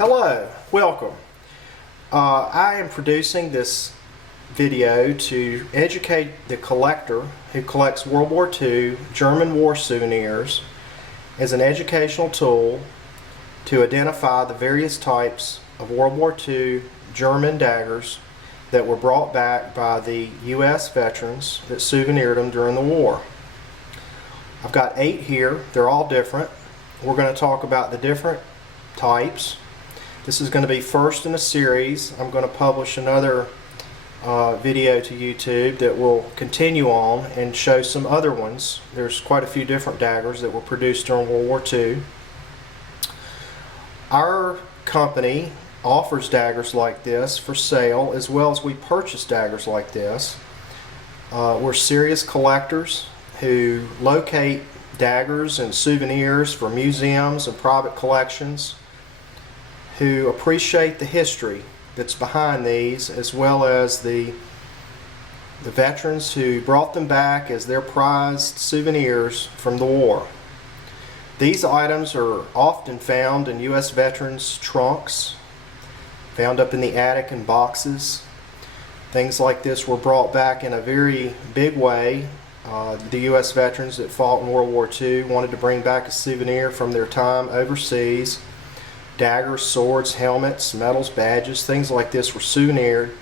Hello, welcome. I am producing this video to educate the collector who collects World War II German war souvenirs as an educational tool to identify the various types of World War II German daggers that were brought back by the U.S. veterans that souvenired them during the war. I've got 8 here. They're all different. We're going to talk about the different types. This is going to be first in a series. I'm going to publish another video to YouTube that will continue on and show some other ones. There's quite a few different daggers that were produced during World War II. Our company offers daggers like this for sale, as well as we purchase daggers like this. We're serious collectors who locate daggers and souvenirs for museums and private collections, who appreciate the history that's behind these, as well as the veterans who brought them back as their prized souvenirs from the war. These items are often found in U.S. veterans' trunks, found up in the attic in boxes. Things like this were brought back in a very big way. The U.S. veterans that fought in World War II wanted to bring back a souvenir from their time overseas. Daggers, swords, helmets, medals, badges, things like this were souvenired,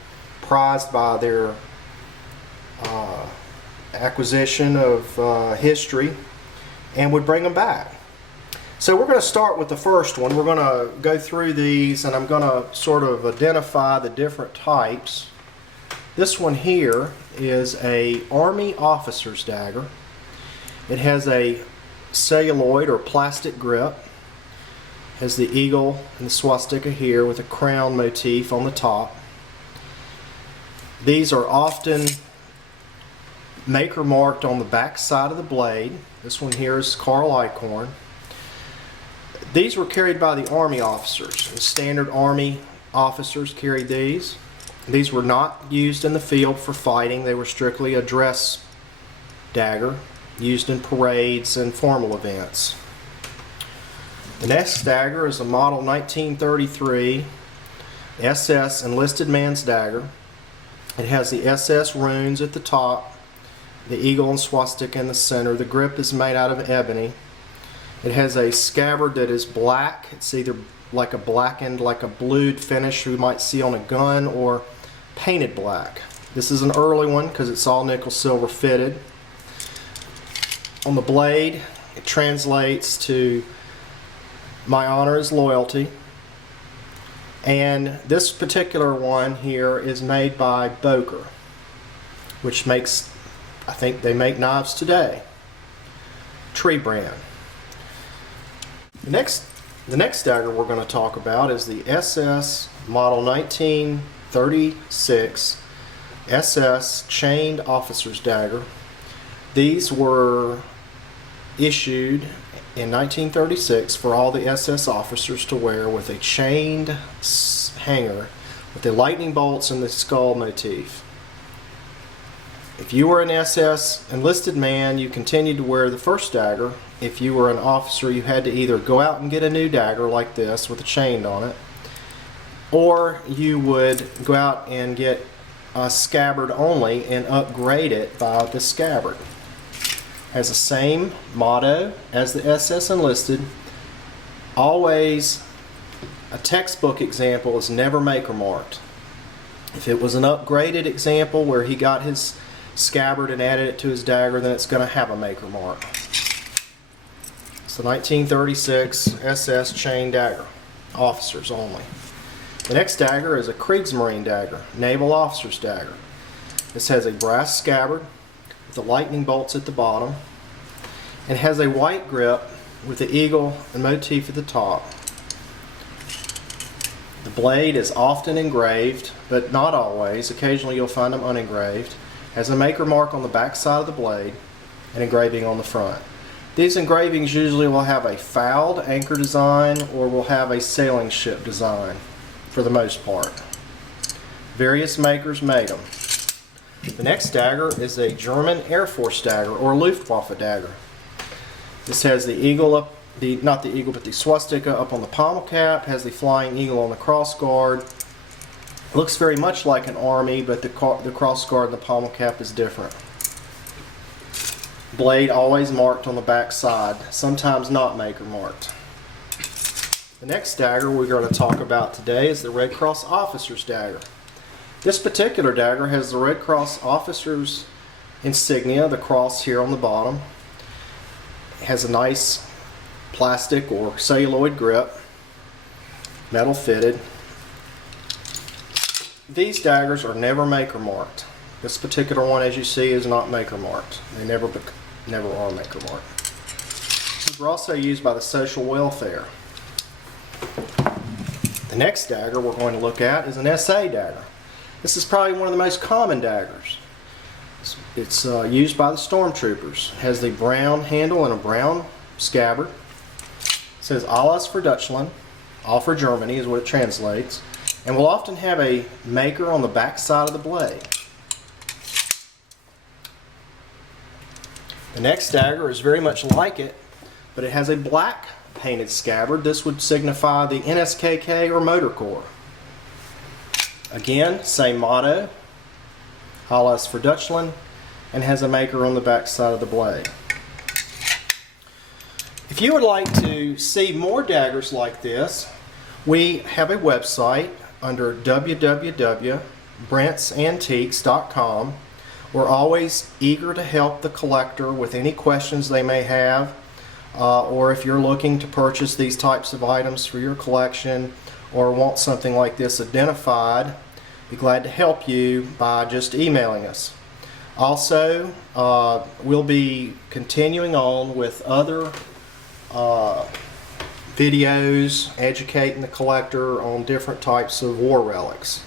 prized by their acquisition of history, and would bring them back. So we're going to start with the first one. We're going to go through these, and I'm going to sort of identify the different types. This one here is a Army officer's dagger. It has a celluloid or plastic grip. Has the eagle and the swastika here with a crown motif on the top. These are often maker marked on the back side of the blade. This one here is Carl Eichhorn. These were carried by the Army officers. The standard Army officers carried these. These were not used in the field for fighting. They were strictly a dress dagger used in parades and formal events. The next dagger is a model 1933 SS enlisted man's dagger. It has the SS runes at the top, the eagle and swastika in the center. The grip is made out of ebony. It has a scabbard that is black. It's either like a blackened, like a blued finish we might see on a gun, or painted black. This is an early one because it's all nickel silver fitted. On the blade, it translates to "My honor is loyalty." And this particular one here is made by Boker, which makes, I think they make knives today. Tree brand. The next dagger we're going to talk about is the SS model 1936 SS chained officer's dagger. These were issued in 1936 for all the SS officers to wear, with a chained hanger with the lightning bolts and the skull motif. If you were an SS enlisted man, you continued to wear the first dagger. If you were an officer, you had to either go out and get a new dagger like this with a chain on it, or you would go out and get a scabbard only and upgrade it by the scabbard. Has the same motto as the SS enlisted. Always, a textbook example is never maker marked. If it was an upgraded example where he got his scabbard and added it to his dagger, then it's going to have a maker mark. It's the 1936 SS chain dagger, officers only. The next dagger is a Kriegsmarine dagger, naval officer's dagger. This has a brass scabbard with the lightning bolts at the bottom, and has a white grip with the eagle and motif at the top. The blade is often engraved, but not always. Occasionally you'll find them unengraved. Has a maker mark on the back side of the blade and engraving on the front. These engravings usually will have a fouled anchor design or will have a sailing ship design for the most part. Various makers made them. The next dagger is a German Air Force dagger or Luftwaffe dagger. This has the eagle up not the eagle, but the swastika up on the pommel cap, has the flying eagle on the cross guard. Looks very much like an army, but the cross guard and the pommel cap is different. Blade always marked on the back side, sometimes not maker marked. The next dagger we're going to talk about today is the Red Cross Officer's Dagger. This particular dagger has the Red Cross Officer's insignia, the cross here on the bottom. It has a nice plastic or celluloid grip, metal fitted. These daggers are never maker marked. This particular one, as you see, is not maker marked. They never are maker marked. These were also used by the social welfare. The next dagger we're going to look at is an SA dagger. This is probably one of the most common daggers. It's used by the stormtroopers. It has the brown handle and a brown scabbard. It says Alles for Deutschland, all for Germany is what it translates, and will often have a maker on the back side of the blade. The next dagger is very much like it, but it has a black painted scabbard. This would signify the NSKK or Motor Corps. Again, same motto, Alles for Deutschland, and has a maker on the back side of the blade. If you would like to see more daggers like this, we have a website under www.brentsantiques.com. We're always eager to help the collector with any questions they may have, or if you're looking to purchase these types of items for your collection or want something like this identified, be glad to help you by just emailing us. Also, we'll be continuing on with other videos educating the collector on different types of war relics.